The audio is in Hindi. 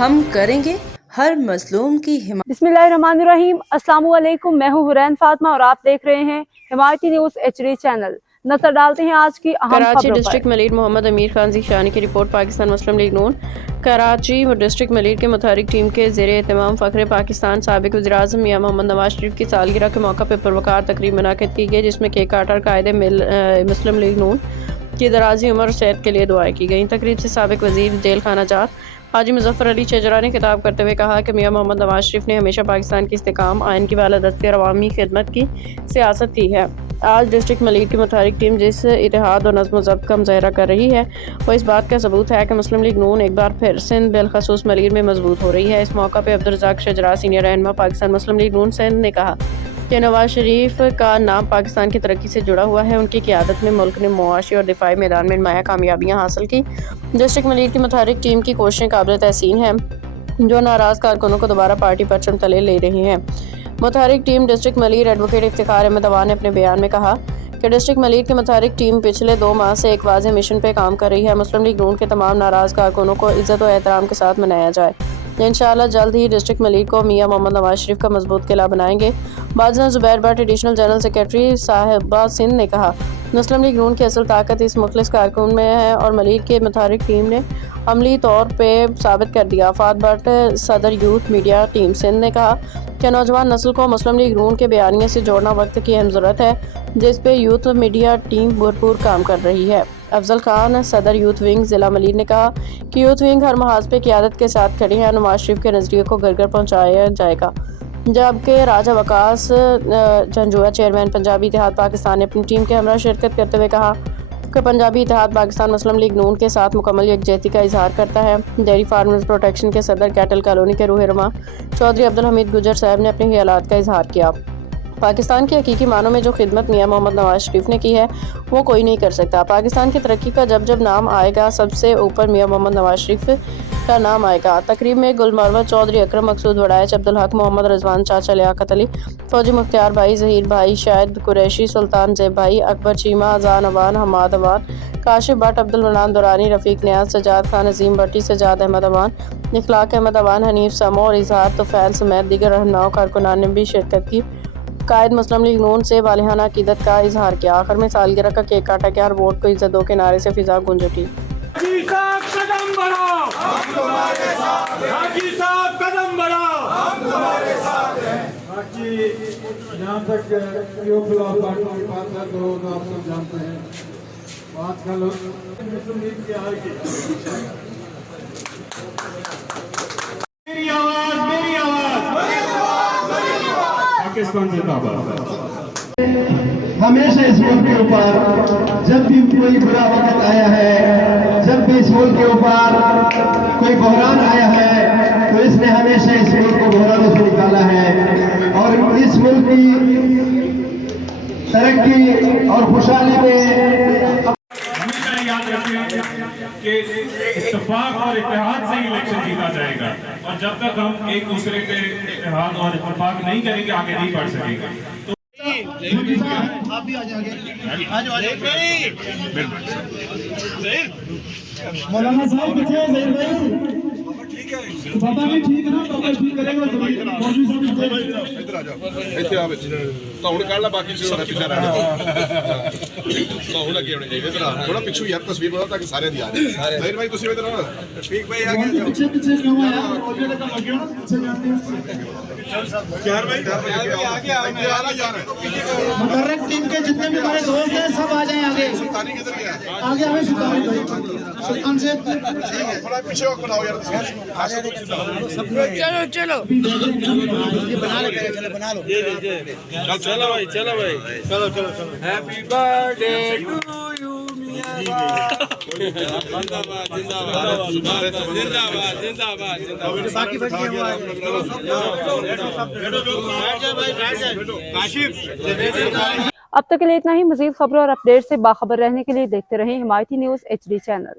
हम करेंगे हर मजलूम की हिमायत। बिस्मिल्लाहिर्रहमानिर्रहीम। अस्सलाम वालेकुम। मैं हूँ हुरैन फातिमा और आप देख रहे हैं हिमायती न्यूज़ HD चैनल। नजर डालते हैं आज की अहम कराची खबरों डिस्ट्रिक्ट पर। मलीर मोहम्मद अमीर खान ज़ीशानी की रिपोर्ट। पाकिस्तान मुस्लिम लीग नून कराची डिस्ट्रिक्ट मलीर के मुतारिक टीम के ज़ेरे एहतमाम फ़ख्र पाकिस्तान साबिक़ वज़ीर-ए-आज़म मियां मोहम्मद नवाज शरीफ की सालगिरह के मौका पर पुरवकार तकरीब मुनाकिद की गई, जिसमें केक काटर कायदे मुस्लिम लीग नून की दराजी उम्र और सेहत के लिए दुआएं की गईं। तकरीब से साबिक़ वज़ीर जेल खाना जात हाजी मुज़फ़्फ़र अली चेजरा ने खिताब करते हुए कहा कि मियां मोहम्मद नवाज शरीफ ने हमेशा पाकिस्तान की इस्तेकाम, आइन की बालादस्ती और अवामी खिदमत की सियासत की है। आज डिस्ट्रिक्ट मलीर की मुतारिक टीम जिस इत्तेहाद और नज़्म ज़ब्त का मुज़ाहरा कर रही है, वो इस बात का सबूत है कि मुस्लिम लीग नून एक बार फिर सिंध बिलखसूस मलीर में मजबूत हो रही है। इस मौका पर अब्दुल रज़ाक शजरा सीनियर रहनुमा पाकिस्तान मुस्लिम लीग नून सिंध ने कहा कि नवाज शरीफ का नाम पाकिस्तान की तरक्की से जुड़ा हुआ है। उनकी क़ियादत में मुल्क ने मुआशी और दिफाई मैदान में नुमायां कामयाबियाँ हासिल की। डिस्ट्रिक्ट मलीर की मुतारिक टीम की कोशिशें काबिल तहसीन हैं, जो नाराज़ कारकुनों को दोबारा पार्टी परचम तले ले रही हैं। मुतारिक team district Malir advocate Iftikhar Ahmed Awan ने अपने बयान में कहा कि डिस्ट्रिक्ट मलीर की मुतारिक टीम पिछले 2 माह से एक वाज़ेह मिशन पर काम कर रही है। मुस्लिम लीग नून के तमाम नाराज़ कारकुनों को इज़्ज़त और एहतराम के साथ मनाया जाए। इंशाअल्लाह जल्द ही डिस्ट्रिक्ट मलीर को मियां मोहम्मद नवाज शरीफ का मजबूत किला बनाएंगे। बाज़ Zubair Bhatt additional general secretary साहिबा सिंध ने कहा, मुस्लिम लीग नून की असल ताकत इस मुखलिस कारकुन में है और मलीर के मुतारिक टीम ने अमली तौर पे साबित कर दिया। फात भट्ट सदर यूथ मीडिया टीम सिंध ने कहा कि नौजवान नस्ल को मुस्लिम लीग नून के बयानिए से जोड़ना वक्त की अहम ज़रूरत है, जिस पे यूथ मीडिया टीम भरपूर काम कर रही है। अफजल खान सदर यूथ विंग ज़िला मलीर ने कहा कि यूथ विंग हर महाज पे क़ियादत के साथ खड़ी है। नवाज शरीफ के नज़रिए को घर घर पहुँचाया जाएगा। जबकि राजा वकास झंझुआ चेयरमैन पंजाबी इत्तेहाद पाकिस्तान ने अपनी टीम के हमरा शिरकत करते हुए कहा कि पंजाबी इत्तेहाद पाकिस्तान मुस्लिम लीग नून के साथ मुकम्मल यकजहती का इजहार करता है। डेयरी फार्मर्स प्रोटेक्शन के सदर कैटल कॉलोनी के रूहनुमा चौधरी अब्दुल हमीद गुजर साहब ने अपने ख्यालात का इजहार किया। पाकिस्तान की हकीकी मानों में जो खिदमत मियां मोहम्मद नवाज शरीफ ने की है, वो कोई नहीं कर सकता। पाकिस्तान की तरक्की का जब जब नाम आएगा, सबसे ऊपर मियां मोहम्मद नवाज शरीफ का नाम आएगा। तकरीब में गुलमरवत चौधरी, अकरम मकसूद वड़ाइच, अब्दुल हक, मोहम्मद रजवान चाचा, लियाकत अली, फौजी मुख्तार भाई, जहीर भाई, शाहिद कुरैशी, सुल्तान ज़ेब भाई, अकबर चीमा, अजान अवान, हमाद अवान, काशिफ भट्ट, अब्दुल मनान दुरानी, रफ़ीक नियाज, सजाद खान, अजीम भट्टी, सजाद अहमद अवान, इखलाक अहमद अवान, हनीफ समो और इजहार तुफ़ैल समेत दीगर रहनुमाओं कारकुनान ने भी शिरकत की। कायद मुस्लिम लीग नून से वालिहाना अकीदत का इजहार किया। आखिर में सालगिरह का केक काटा गया और वोट को इज्जत दो के नारे से फिजा गूंज उठी। हाजी साहब कदम बढ़ाओ, हम तुम्हारे साथ हैं। हाजी साहब कदम बढ़ाओ, हम तुम्हारे साथ हैं। बाकी जहाँ तक यूपीएस पार्टी की बात है तो आप सब जानते हैं, आजकल मुस्लिम लीग की आएगी। मेरी आवाज, मेरी आवाज, पाकिस्तान जिंदाबाद। हमेशा इस मुल्क के ऊपर जब भी कोई बुरा वक्त आया है, जब भी इस मुल्क के ऊपर कोई बहरान आया है, तो इसने हमेशा इस मुल्क को बहरानों से निकाला है और इस मुल्क की तरक्की और खुशहाली में हमेशा याद रखें कि इत्तेफाक और इत्तेहाद से इलेक्शन जीता जाएगा, और जब तक हम एक दूसरे पे इत्तेहाद और इत्तेफाक नहीं करेंगे, आगे नहीं बढ़ सकेंगे। आप भी आ जाएंगे, मौलाना साहब कितने हैं ज़हीर भाई? बाबा भी ठीक है ना, बाबा ठीक करेगा। इधर आ जाओ, ਇੱਥੇ ਆ ਵਿੱਚ ਤਾਂ ਹੁਣ ਕੱਢ ਲਾ, ਬਾਕੀ ਜਿਹੜਾ ਪਿੱਛੇ ਰਹਿਣਾ ਤਾਂ ਹੁਣ ਅੱਗੇ ਹੋਣੇ ਚਾਹੀਦੇ। ਇਧਰ ਆ ਥੋੜਾ ਪਿੱਛੇ ਯਾਰ, ਤਸਵੀਰ ਬਣਾ ਤਾਂ ਕਿ ਸਾਰਿਆਂ ਦੀ ਆ ਜਾਏ। ਜ਼ਾਹਿਰ ਭਾਈ ਤੁਸੀਂ ਇਧਰ ਆਓ, ਠੀਕ ਭਾਈ ਆ ਗਏ। पीछे पीछे क्यों है यार, ऑलरेडी का लग गया ना, पीछे जाते हैं। चार भाई आ जा रहे हैं। मुतर्रक टीम के जितने भी हमारे दोस्त हैं सब आ जाएं आगे। सुल्तानी किधर गया? आगे हमें सुल्तान भाई, सुल्तान से थोड़ा पीछे वक्त बनाओ यार। चलो चलो बना ले, चलो बना लो। चलो भाई, चलो भाई, चलो चलो चलो। हैप्पी बर्थडे टू यू मियां जिंदाबाद जिंदाबाद जिंदाबाद जिंदाबाद। बाकी बच गया हुआ है। अब तक के लिए इतना ही। मजीद खबरों और अपडेट से बाखबर रहने के लिए देखते रहें हिमायती न्यूज़ HD चैनल।